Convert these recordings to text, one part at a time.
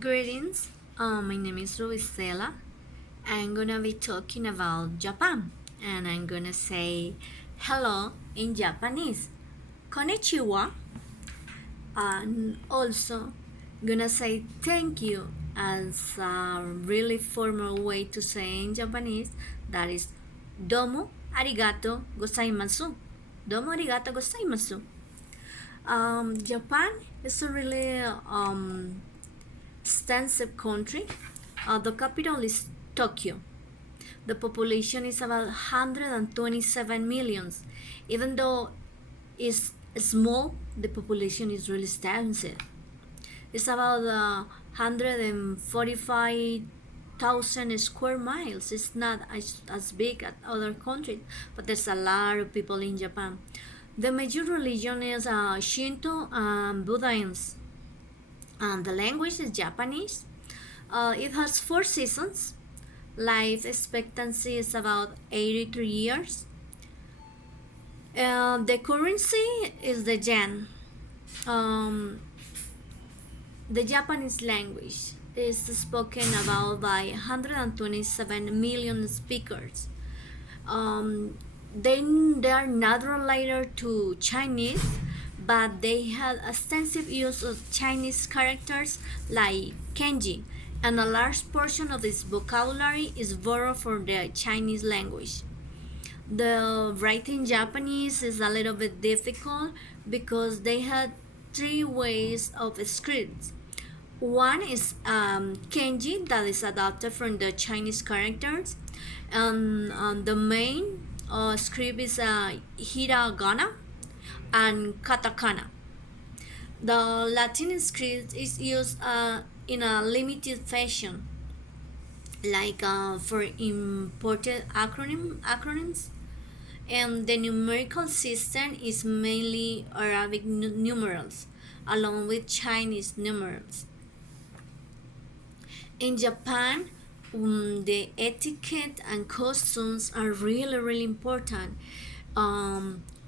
Greetings, my name is Ruistela. I'm gonna be talking about Japan and I'm gonna say hello in Japanese. Konnichiwa, and also gonna say thank you as a really formal way to say in Japanese, that is domo arigato gozaimasu. Domo arigato gozaimasu. Japan is a really extensive country. The capital is Tokyo. The population is about 127 millions. Even though it's small, the population is really extensive. It's about 145,000 square miles. It's not as big as other countries, but there's a lot of people in Japan. The major religion is Shinto and Buddhism. And the language is Japanese. It has 4 seasons. Life expectancy is about 83 years. The currency is the yen. Um, the Japanese language is spoken about by 127 million speakers. They are not related to Chinese, but they have extensive use of Chinese characters like kanji, and a large portion of this vocabulary is borrowed from the Chinese language. The writing Japanese is a little bit difficult because they had 3 ways of scripts. One is kanji that is adapted from the Chinese characters, and the main script is hiragana and katakana. The Latin script is used in a limited fashion, like for important acronyms, and the numerical system is mainly Arabic numerals along with Chinese numerals. In Japan, the etiquette and costumes are really important.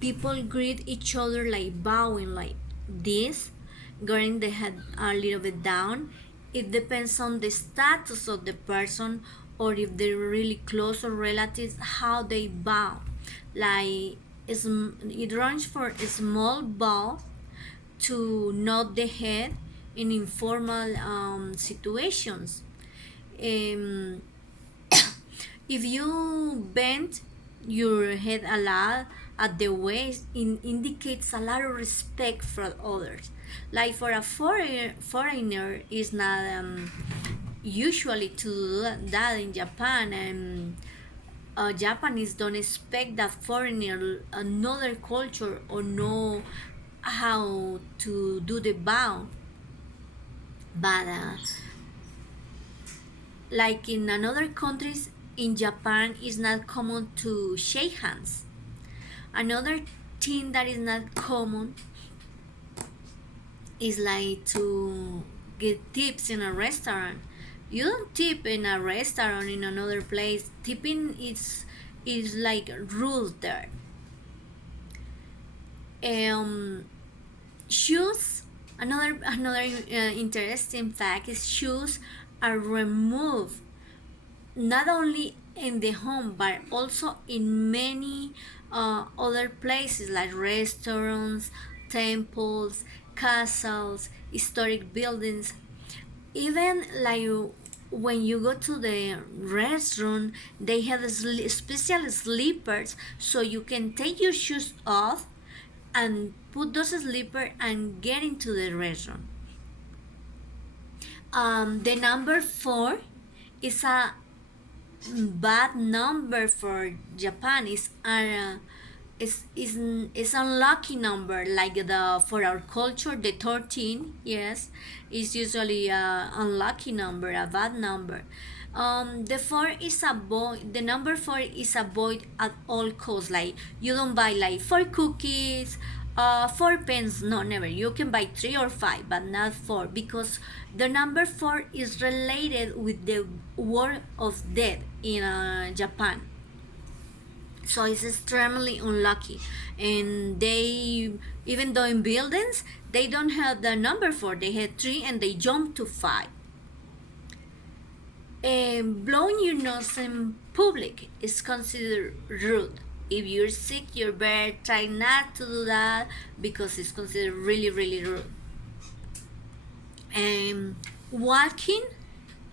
People greet each other like bowing like this, getting the head a little bit down. It depends on the status of the person, or if they're really close or relatives, how they bow. Like it ranges for a small bow to nod the head in informal situations. Um, if you bend your head a lot at the waist, it indicates a lot of respect for others. Like for a foreigner, is not usually to do that in Japan, and Japanese don't expect that foreigner another culture or know how to do the bow, but like in another countries, in Japan is not common to shake hands. Another thing that is not common is like to get tips in a restaurant. You don't tip in a restaurant in another place. Tipping is like rules there. Um, Shoes. Another interesting fact is shoes are removed not only in the home but also in many other places like restaurants, temples, castles, historic buildings. Even like when you go to the restroom, they have special slippers so you can take your shoes off and put those slippers and get into the restroom. The number 4 is a bad number for Japan. Is unlucky number, like the for our culture the 13, yes, is usually a unlucky number, a bad number. The number 4 is avoid at all costs. Like you don't buy like 4 cookies, 4 pens, no, never. You can buy 3 or 5 but not 4, because the number 4 is related with the word of death in Japan, so it's extremely unlucky. And they, even though in buildings they don't have the number 4, they have 3 and they jump to 5. Blowing your nose in public is considered rude. If you're sick, you're better try not to do that because it's considered really, really rude. Um, Walking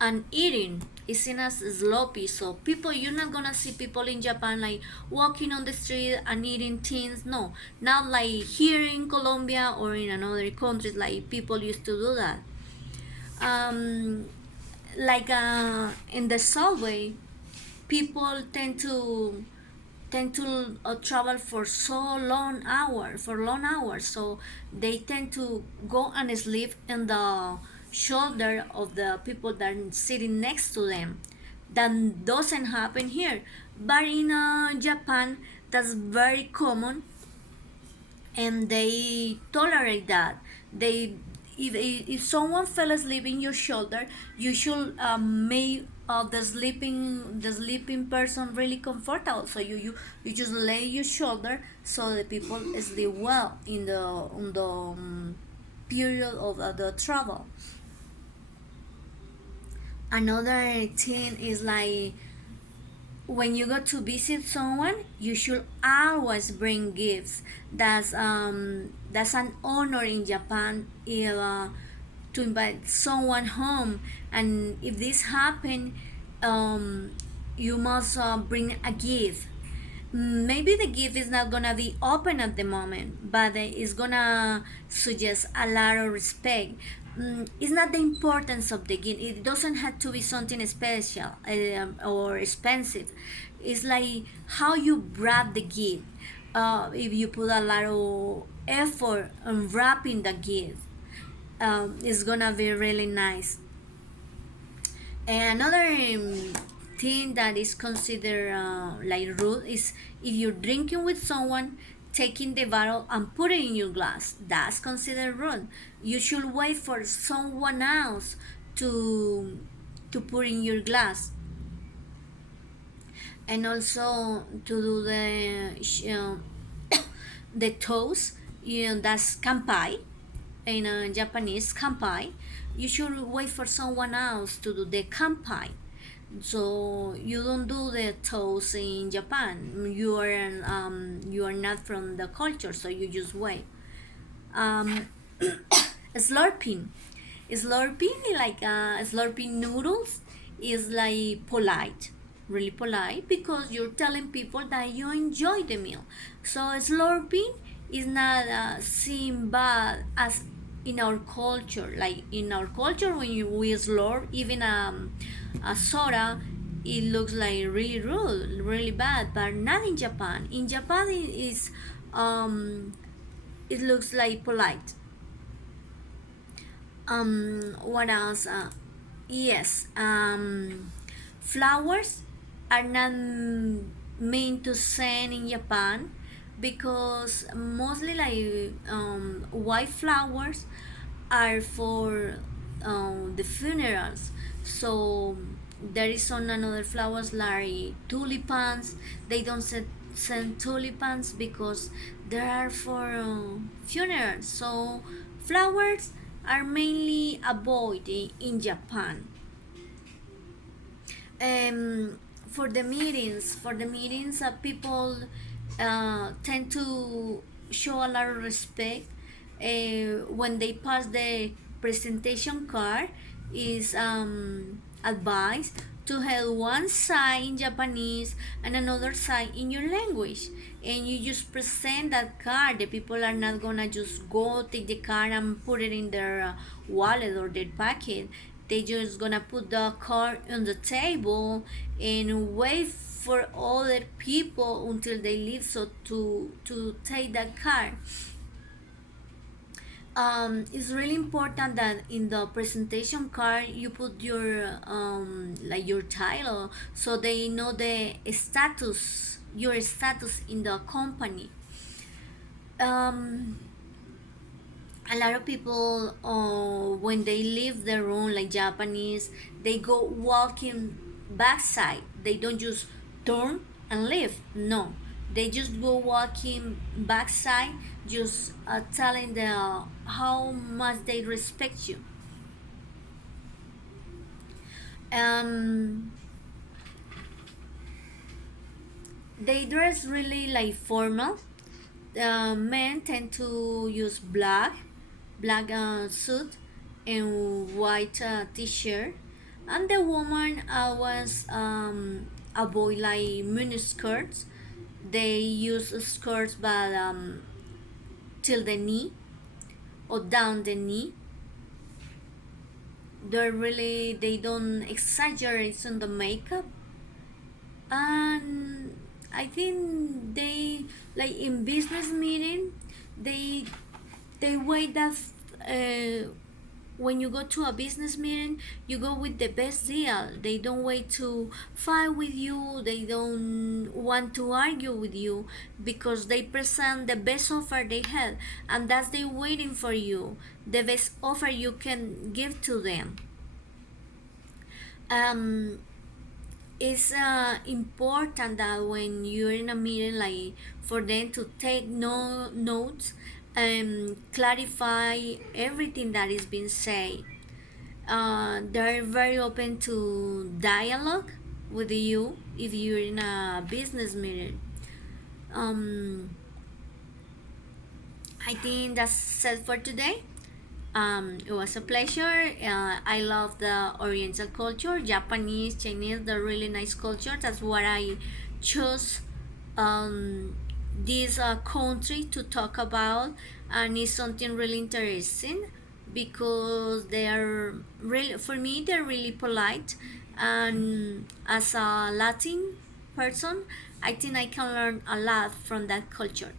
and eating is seen as sloppy. So people, you're not gonna see people in Japan like walking on the street and eating things. No, not like here in Colombia or in another countries like people used to do that. Um, in the subway, people tend to travel for long hours, so they tend to go and sleep in the shoulder of the people that are sitting next to them. That doesn't happen here, but in Japan that's very common, and they tolerate that. They if someone fell asleep in your shoulder, you should make the sleeping person really comfortable. So you just lay your shoulder so the people sleep well in the on the period of the travel. Another thing is like when you go to visit someone, you should always bring gifts. That's an honor in Japan. If, to invite someone home, and if this happen, you must bring a gift. Maybe the gift is not gonna be open at the moment, but it's gonna suggest a lot of respect. It's not the importance of the gift. It doesn't have to be something special or expensive. It's like how you wrap the gift. If you put a lot of effort on wrapping the gift, it's gonna be really nice. Another thing that is considered like rude is if you're drinking with someone, taking the bottle and put it in your glass. That's considered rude. You should wait for someone else to put in your glass, and also to do the toast. That's kanpai in Japanese kanpai. You should wait for someone else to do the kanpai. So you don't do the toast in Japan. You are not from the culture, so you just wait. Um, slurping, slurping noodles is like polite, really polite, because you're telling people that you enjoy the meal. So slurping is not seen bad as in our culture. Like in our culture, when we slurp even a soda, it looks like really rude, really bad, but not in Japan. In Japan, um, it looks like polite. What else? Yes, flowers are not meant to send in Japan because mostly like white flowers are for the funerals. So there is some another flowers like tulipans. They don't send tulipans because they are for funerals. So flowers are mainly avoided in Japan. For the meetings, people tend to show a lot of respect when they pass the presentation card. Is advised to have one side in Japanese and another side in your language, and you just present that card. The people are not gonna just go take the card and put it in their wallet or their pocket. They just gonna put the card on the table and wait for other people until they leave, so to take that card. It's really important that in the presentation card you put your like your title, so they know the status, your status in the company. um, a lot of people, when they leave the room, like Japanese, they go walking backside. They don't just turn and leave. No, they just go walking backside, just telling the how much they respect you. Um, they dress really like formal. Men tend to use black suit and white t-shirt, and the woman always avoid like mini skirts. They use skirts but till the knee or down the knee. They don't exaggerate on the makeup, and I think they like in business meeting they wait that when you go to a business meeting you go with the best deal. They don't wait to fight with you, they don't want to argue with you, because they present the best offer they have, and that's they waiting for you, the best offer you can give to them. um it's important that when you're in a meeting, like for them to take notes and clarify everything that is being said. They're very open to dialogue with you if you're in a business meeting. um, I think that's it for today. It was a pleasure. I love the Oriental culture, Japanese, Chinese, the really nice culture. That's what I chose this country to talk about, and it's something really interesting because they are really, for me, they're really polite. And as a Latin person, I think I can learn a lot from that culture.